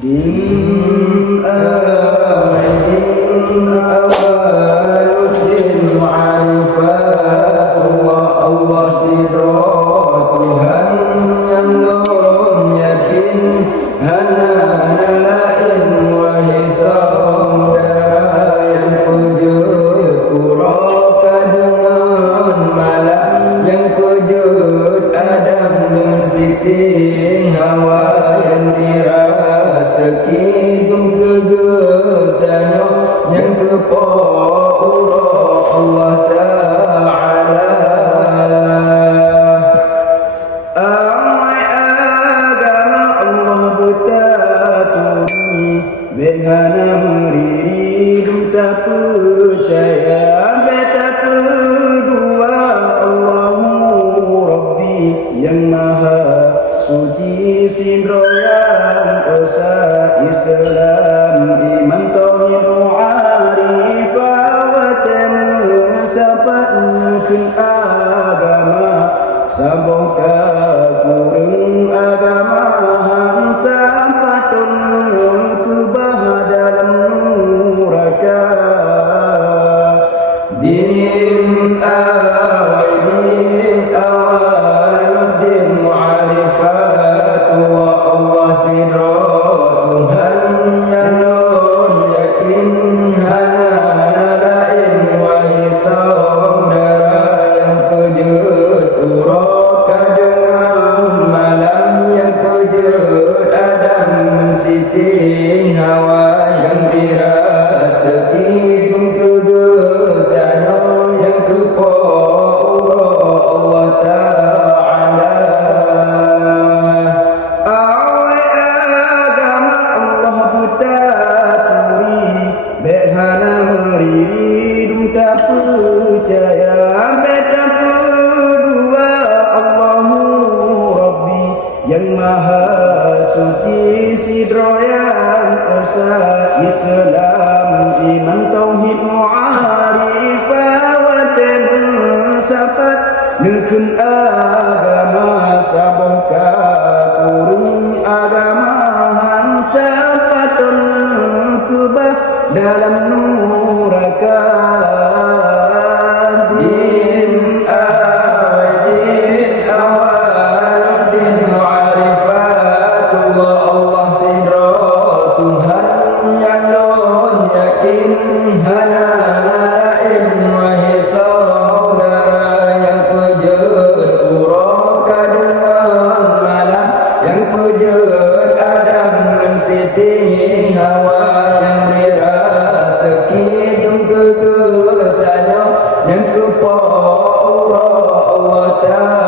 Din din awaluddin ma'rifat Allah sidra Tuhan yang non yakin hana lain wahai saudara yang pujud puraka dengan malam yang pujud Adam dengan Siti Hawa yang dirasakidung kegetanya yang kepaura Allah Ta'ala agama Allah betatuni bengana meridum tak percaya beta kedua Allahu Rabbi yang maha suci sindroyan esa Islam iman tauhid mu'arifah wa sabat mungkin agama saboka kurung agama hansa patun kubah dalam nuraka din awaluddin mu'arifat Allah sidra Tuhan yang non yakin hana lain wahai saudara yang pujud uraka dengan malam yang pujud Adam dan Siti Hawa yang dirasakidung kegetanya yang kepaura Allah Ta'ala awai agama Allah betaturi berhana meridum tak percaya beta kedua Allahu Rabbi yang maha suci sidroyan esa Islam iman tauhid mu'arifah wa sabat nekun agama saboka kurung agama hansa patun kubah dalam nuraka din awaluddin mu'arifat Allah sidra Tuhan yang non yakin hana lain wahai saudara yang pujud uraka dengan malam yang pujud Adam dan Siti Hawa yang dirasakidung kegetanya yang kepaura Allah Ta'ala